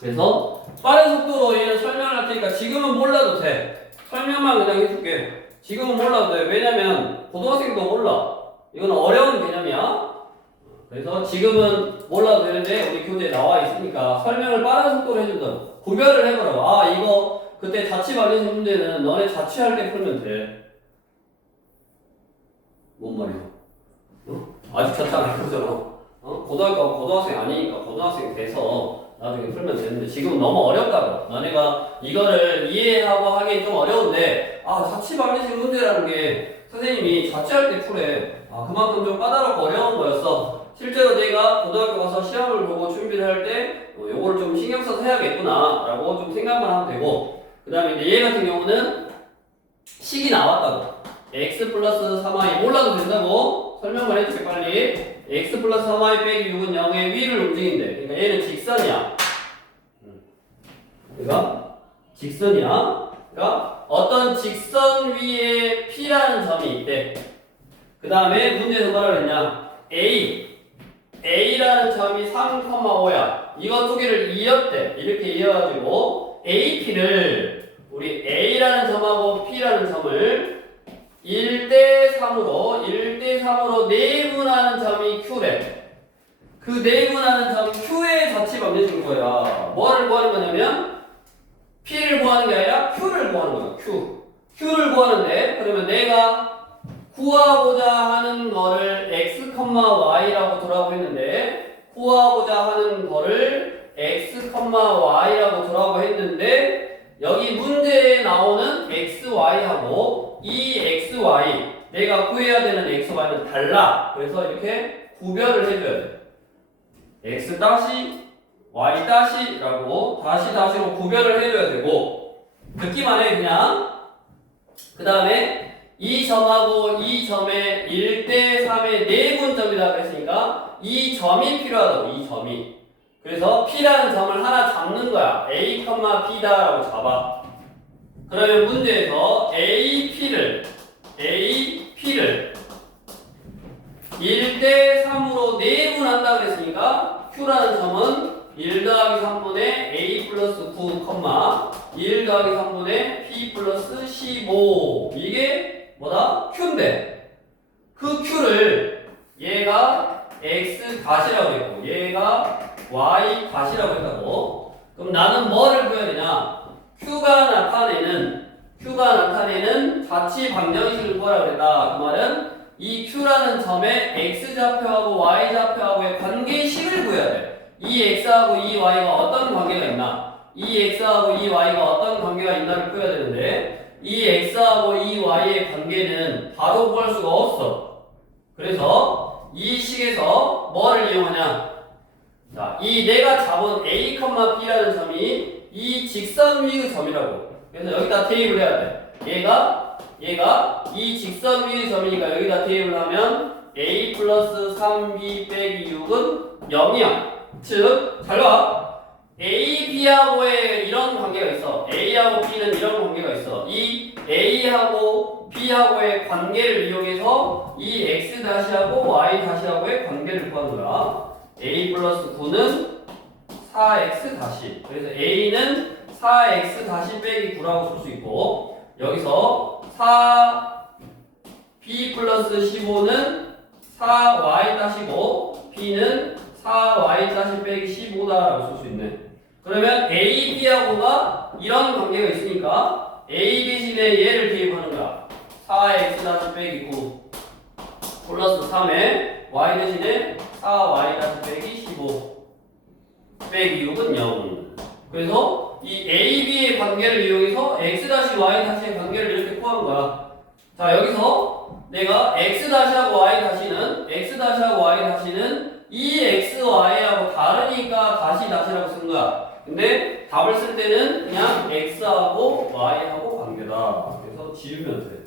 그래서 빠른 속도로 얘는 설명을 할 테니까 지금은 몰라도 돼. 설명만 그냥 해줄게. 지금은 몰라도 돼. 왜냐면 고등학생도 몰라. 이건 어려운 개념이야. 그래서 지금은 몰라도 되는데 우리 교재에 나와 있으니까 설명을 빠른 속도로 해준다. 구별을 해보라고. 아, 이거 그때 자취 방정식 문제는 너네 자취할 때 풀면 돼. 뭔 말이야? 아직 자취 안 해보잖아. 고등학생 아니니까 고등학생 돼서 나중에 풀면 되는데 지금은 너무 어렵다고. 너네가 이거를 이해하고 하기 좀 어려운데, 자취 방정식 문제라는 게 선생님이 자취할 때 풀에. 그만큼 좀 까다롭고 어려운 거였어. 실제로 내가 고등학교 가서 시험을 보고 준비를 할 때 요거를 좀 신경 써서 해야겠구나 라고 좀 생각만 하면 되고, 그 다음에 이제 얘 같은 경우는 식이 나왔다고. X 플러스 3y 몰라도 된다고. 설명만 해줄게 빨리. X 플러스 3y 빼기 6은 0의 위를 움직인대. 그러니까 얘는 직선이야. 그러니까 직선이야. 그러니까 어떤 직선 위에 P라는 점이 있대. 그 다음에 문제에서 뭐라 그랬냐, A라는 점이 3,5야. 이거 두 개를 이었대. 이렇게 이어가지고 AP를 우리 A라는 점하고 P라는 점을 1대 1대3으로 내분하는 점이 Q래. 그 내분하는 점 Q의 자취 방정식인 거야. 뭐를 구하는 거냐면 P를 구하는 게 아니라 Q를 구하는 거야. Q를 구하는데 그러면 내가 구하고자 하는 거를 x, y라고 두라고 했는데 구하고자 하는 거를 x, y라고 두라고 했는데 여기 문제에 나오는 x, y하고 이 x, y 내가 구해야 되는 x, y는 달라. 그래서 이렇게 구별을 해줘야 돼. x 다시 y 다시라고 다시로 구별을 해줘야 되고 듣기만 해 그냥. 그 다음에 이 점하고 이 점의 1대3의 내분점이다 그랬으니까 이 점이 필요하다고. 이 점이. 그래서 P라는 점을 하나 잡는 거야. A, B다라고 잡아. 그러면 문제에서 AP를 1대3으로 내분한다 그랬으니까 Q라는 점은 1 더하기 3분의 A 플러스 9, 1 더하기 3분의 P 플러스 15 이게 뭐다? Q인데 그 Q를 얘가 X 다시라고 했고 얘가 Y 다시라고 했다고. 그럼 나는 뭐를 구해야 되냐? Q가 나타내는 자취 방정식을 구하라고 그랬다. 그 말은 이 Q라는 점의 X좌표하고 Y좌표하고의 관계식을 구해야 돼. 이 X하고 이 Y가 어떤 관계가 있나? 이 X하고 이 Y가 어떤 관계가 있나를 풀어야 되는데 이 X하고 이 Y의 관계는 바로 구할 수가 없어. 그래서 이 식에서 뭐를 이용하냐? 자, 이 내가 잡은 A, B라는 점이 이 직선 위의 점이라고. 그래서 여기다 대입을 해야 돼. 얘가 이 직선 위의 점이니까 여기다 대입을 하면 A 플러스 3B 빼기 6은 0이야. 즉, 잘 봐. A, B하고의 이런 관계가 있어. A하고 B는 이런 관계가 있어. 이 A하고 B하고의 관계를 이용해서 이 X-하고 Y-하고의 관계를 구하는 거야. A 플러스 9는 4X 다시. 그래서 A는 4X 다시 빼기 9라고 쓸 수 있고, 여기서 4B 플러스 15는 4Y 다시고, B는 4Y 다시 빼기 15다라고 쓸 수 있네. 그러면 A, B하고가 이런 관계가 있으니까 A 대신에 얘를 대입하는 거야. 4X 다시 빼기 9 플러스 3에 Y 대신에 4Y 다시 빼기 15 빼기 6은 0. 그래서 이 A, B의 관계를 이용해서 X 다시 Y 다시의 관계를 이렇게 구하는 거야. 자, 여기서 내가 X 다시하고 Y 다시는 이 X, Y하고 다르니까 다시라고 쓴 거야. 근데 답을 쓸 때는 그냥 X하고 Y하고 관계다. 그래서 지우면 돼.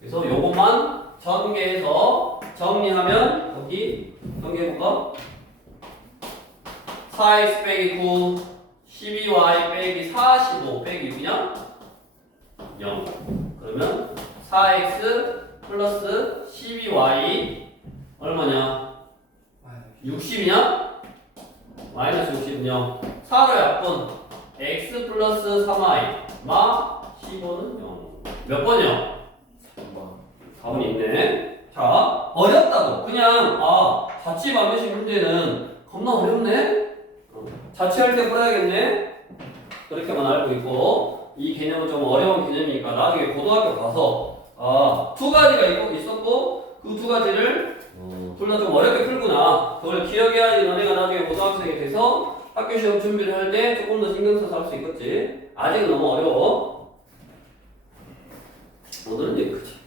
그래서 요것만 전개해서 정리하면 거기 정리해볼까? 4X 빼기 9 12Y 빼기 45 빼기 6이냐? 0. 그러면 4X 플러스 12Y 얼마냐? 60이냐? 마이너스 60은 0. 4로 약분 X 플러스 3Y 마 15는 0. 몇 번이요? 3번. 4번 있네. 자, 어렵다고. 그냥 자취 방정식 문제는 겁나 어렵네? 자취할 때 풀어야겠네? 그렇게만 알고 있고, 이 개념은 좀 어려운 개념이니까 나중에 고등학교 가서 두 가지가 있었고 그 두 가지를 둘 다 좀 어렵게 풀구나. 그걸 기억해야지 너네가 나중에 고등학생이 돼서 학교 시험 준비를 할 때 조금 더 신경 써서 할 수 있겠지. 아직은 너무 어려워. 오늘은 여기까지.